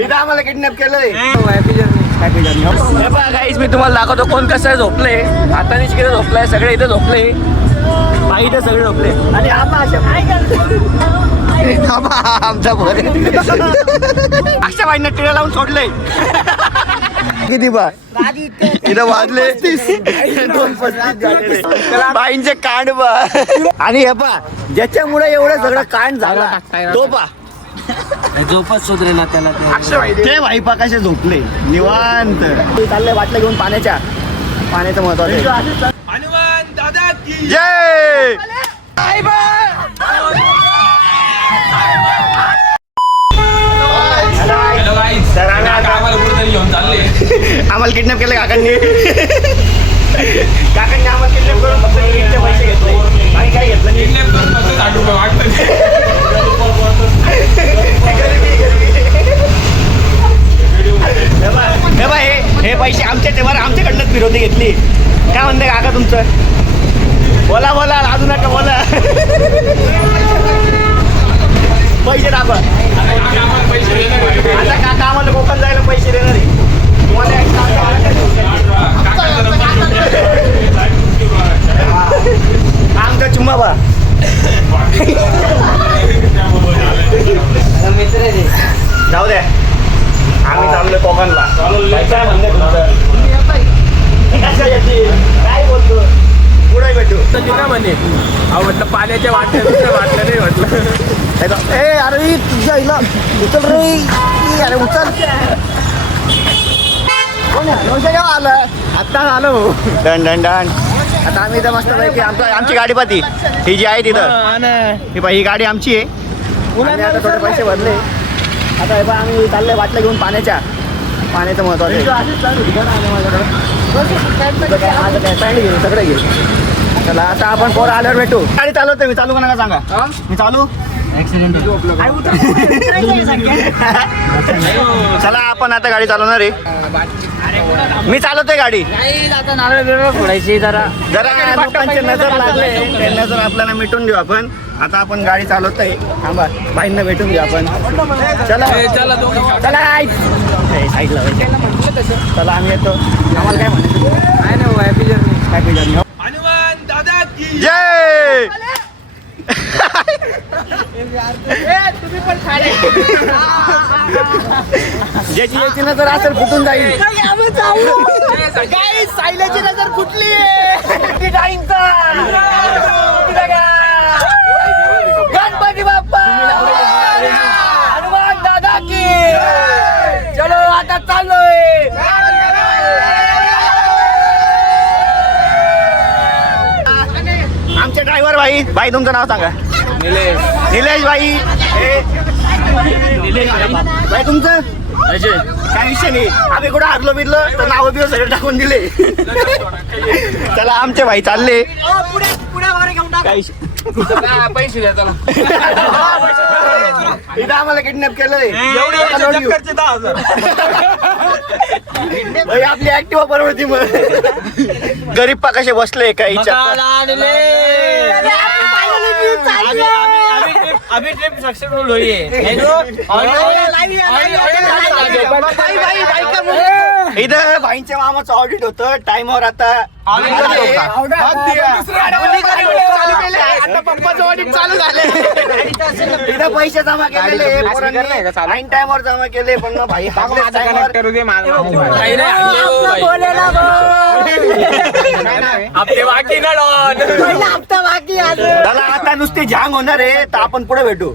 इथं आम्हाला किडनॅप केलंय. हे बघा गाईस, मी तुम्हाला दाखवतो कोण कसं झोपले. आता निश्चित झोपलाय, सगळे इथे झोपले. बाई इथे सगळे झोपले आणि आमचा भर अशा बाईंना टिळा लावून सोडलंय. किती बा इथं वाजले 2:35 बाईंचे कांड बा. आणि हे पा ज्याच्यामुळे एवढं सगळं कांड झाला तो पा झोपच सुधरे ना त्याला. ते भाई पा कसे झोपले निवांत. चाललंय वाटलं घेऊन पाण्याचं महत्व आहे. हनुमान दादा की जय. हॅलो गाईस, आम्हाला कुठेतरी घेऊन चालले. आम्हाला किडनॅप केलं काकांनी. काकांनी आम्हाला किडनॅप करून फक्त टिकीटचे पैसे घेतले आणि काय घेतलं नाही. किडनॅप करून फक्त 60 रुपये वाटतं. हे पैसे आमच्याच बरं, आमच्याकडनंच फिरवते घेतली. काय म्हणते काका तुमचं? बोला अजून नका बोला. पैसे दाखवा. पैसे देणार. आता काका आम्हाला कोकण जायला पैसे देणार आहे. आमचा चुम्मा बा जाऊ द्या. आम्ही चाललोय कोकणला. काय म्हणते तुमचं? काय बोलतो पुढे भेटू. काय म्हणे म्हटलं पाण्याच्या वाटल्या नाही म्हटलं. ए अरे तुझ्या आईला उचल रे. अरे उचल. आलं आत्ता आलो. Done done done. आता आम्ही इथं मस्त पैकी आमची गाडी पाहती ही जी आहे तिथं. ही गाडी आमची आहे. आम्ही आता थोडे पैसे भरले. आता हे आम्ही चाललंय वाटलं घेऊन पाण्याचं महत्व आहे. पॅन्ट घेऊ सगळं घेऊ. चला आता आपण पोरं आल्यावर भेटू. गाडी चालवते मी. चालू का नका सांगा. मी चालू. चला आपण आता गाडी चालवणार आहे. मी चालवतोय गाडी. फोडायची जरा लोकांची नजर लागले. ते नजर आपल्याला मिटून देऊ आपण. आता आपण गाडी चालवतोय. थांबा बाईंना भेटून घेऊ आपण. चला चला साईडला. चला आम्ही येतो. आम्हाला काय म्हणायचं? Happy journey. हनुमान दादा की जय. ज्याची याची नजर असेल फुटून जाईल. सायल्याची नजर फुटली. गणपती बाप्पा हनुमान दादा की. चलो आता चाललोय. आमचे ड्रायव्हर भाई तुमचं नाव सांगा. निलेश भाई. भाई तुमचं काय विषय नाही. आम्ही कुठं हारलो बिरलो तर नाव बिव सगळे टाकून दिले. चला आमचे भाई चालले. काय पैसे द्या चला. इथं आम्हाला किडनॅप केलंय. आपली ऍक्टिव्हा परवडती मग. गरीब पा कसे बसले काही. अभी ट्रिप सक्सेसफुल हुई है. इथं भाईंच्या मामाचं ऑडिट होतं टाइमवर. आता पप्पाचं ऑडिट चालू झाले. इथं पैसे जमा केलेले टाइम टाइमवर जमा केले. पण मग भाई आपले बाकी ना त्याला आता नुसती झांग होणार आहे. तर आपण पुढे भेटू.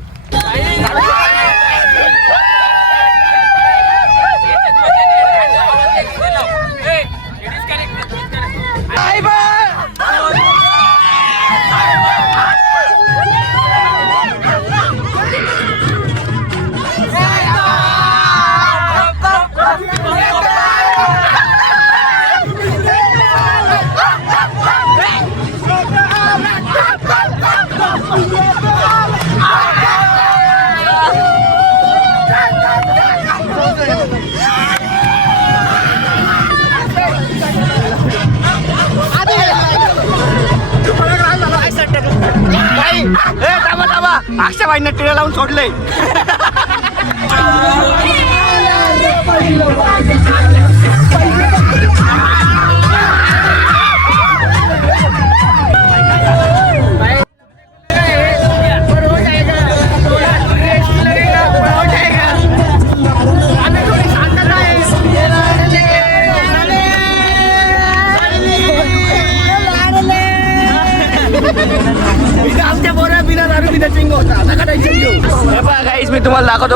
अक्षय भाईंना टिळा लावून सोडलंय.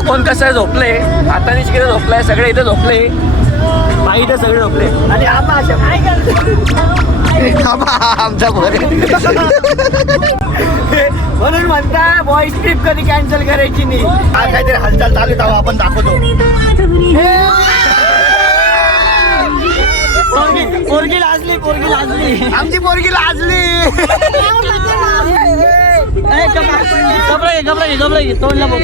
कोण कसं आहे झोपले, हाताने इकडे झोपलाय, सगळे इथे झोपले, बाई इथे सगळे झोपले आणि आमचा बोर म्हणून म्हणता बॉईज ट्रिप कधी कॅन्सल करायची नाही. हा काहीतरी हालचाल चालू आहे आपण दाखवतो. पोरगी लाजली, पोरगी लाजली, आमची पोरगी लाजली. घबराई तोंडला बो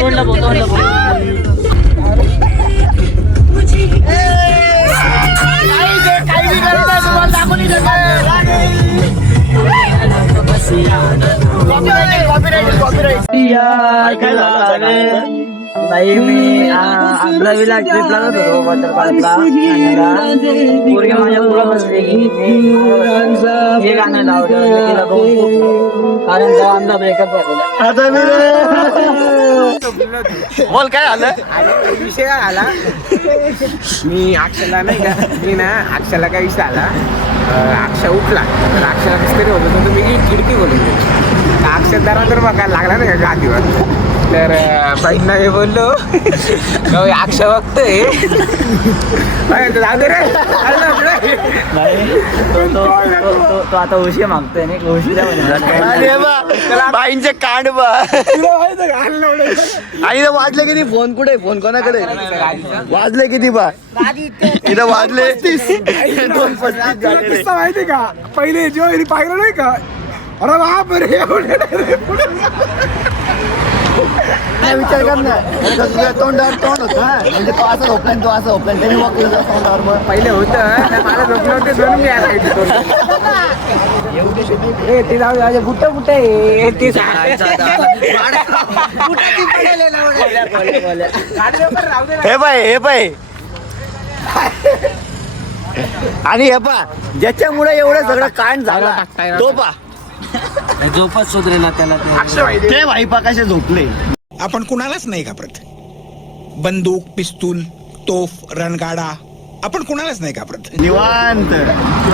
काही बी करत आहे, तुम्हाला दाखवून दिलं बाई मी अमरावीला ट्रिपला जात होतो वॉटर पार्कला. पोरगी माझ्या पुढं बसली, हे गाणं लावलं तिला कारण तेव्हा आमचा ब्रेकअप बोल काय झालं. अरे विषय काय आला, मी अक्षयला नाही का, मी ना अक्षयला काय विषय आला, अक्षय उठला तर अक्षयला कसं तरी होत होतं, मी खिडकी बोलतो अक्षय दरा तर बघायला लागला नाही का गादीवर. तर बाईंना हे बोललो अक्षय बघतोय जाऊ दे रे. तो आता उशी मागतोय नाही उशी अरे बा बाईंचे कांड बा. आणि इथं वाजले किती, फोन कुठे, फोन कोणाकडे वाजले किती बा, इथं वाजले 2:35 झाले. माहिती का पहिले जेव्हा पाहिलं नाही का, अरे बाप रे विचार कर ना, तोंडावर तोंड होतं म्हणजे तो असं झोपलाय, तो असं झोपलाय, त्याने वॉक केलं तोंडावर. मग पहिले होतं मला झोपलं होते म्हणून मी असायचं. ते जाऊ दे, कुठं कुठे ते हे पाय आणि हे पा ज्याच्यामुळे एवढं सगळं कांड झाला तो पा झोपच सुधरे ना त्याला ते भाई पा कसे झोपले. आपण कुणालाच नाही घाबरत. बंदूक, पिस्तूल, तोफ, रणगाडा आपण कुणालाच नाही घाबरत. निवांत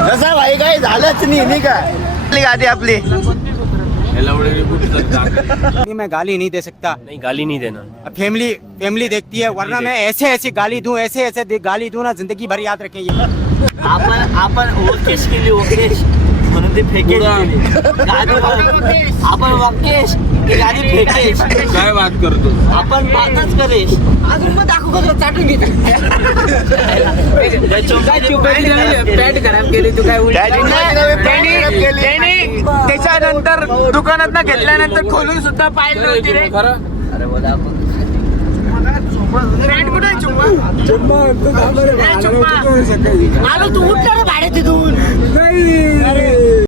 जसा भाई काही झालंच नाही का. आपली गादी आपली. मैं गाली नहीं दे सकता. नहीं गाली नहीं देना. फैमिली देखती है, वरना मैं ऐसे गाली दूं, ऐसे गाली दूं ना, जिंदगी भर याद रखेंगे. आपण ओकेश केली, ओकेश म्हणून ते फेकेश आपण वाक्येश ती गाडी फेकेश. काय बात करतो आपण बातच करेश. अजून मग दाखवू कसं चाटून घेत पॅट खराब केली तू काय त्याच्यानंतर दुकानात घेतल्यानंतर खोलून सुद्धा पाहिलं होती रे. अरे बोला आलो तू उठला रे भाडे तिथून.